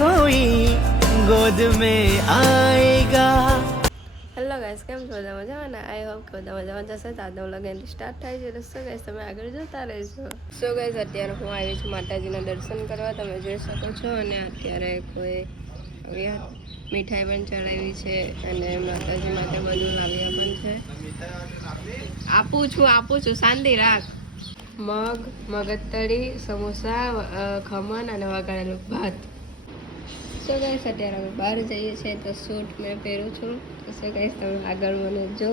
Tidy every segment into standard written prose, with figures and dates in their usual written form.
कोई गोद में आएगा। હેલો ગાઈસ, કેમ છો? બધા મજામાં ને? આઈ હોપ કે બધા મજામાં જશે. તો આજનો વ્લોગ એન્ડ સ્ટાર્ટ થાય છે. તો સો ગાઈસ, તમે આગળ જોતા રહેજો. સો ગાઈસ, અત્યારે હું આવી છું માતાજીના દર્શન કરવા, તમે જોઈ શકો છો. અને અત્યારે કોઈ મીઠાઈ પણ ચડાવી છે અને માતાજી માટે બધું લાવ્યા પણ છે. આપું છું, શાંતિ રાખ. મગજતરી, સમોસા, ખમણ અને વઘારેલું ભાત. સો ગાઈસ, અત્યારે અમે બહાર જઈએ છીએ તો શૂટ મેં પહેરું છું. તો સો ગાઈસ, તમે આગળ મને જો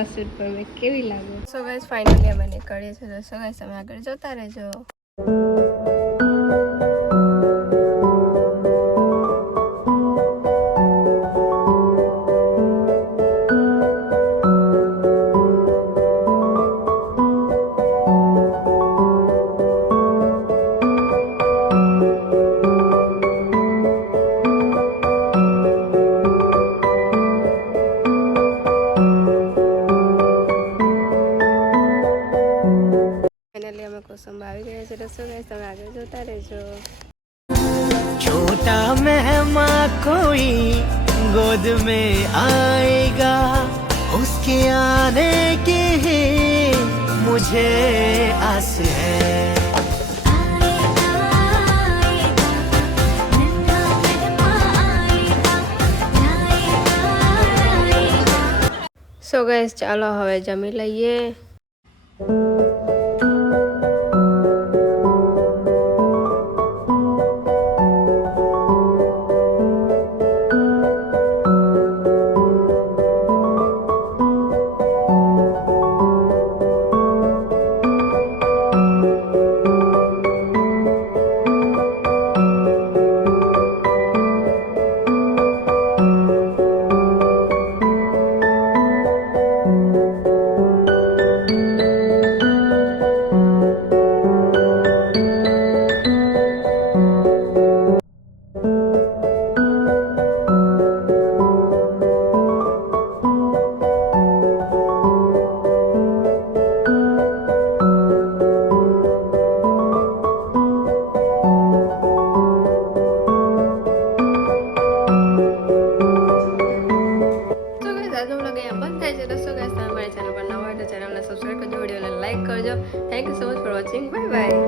આ શૂટ પર મેં કેવી લાગુ. સો ગાઈસ, ફાઇનલી અમે નીકળીએ છીએ. તો સો ગાઈસ, તમે આગળ જોતા રહેજો. કોસંબા આવી ગયા છે. તો સો ગાઈસ, તમે આગળ જોતા રહેજો. छोटा मेहमान कोई गोद में आएगा, उसके आने की ही मुझे आस है। સો ગાઈસ, ચાલો હવે જમી લઈએ. સબસ્ક્રાઇબ કરજો, વિડીયોને લાઈક કરજો. Thank you so much for watching. Bye bye.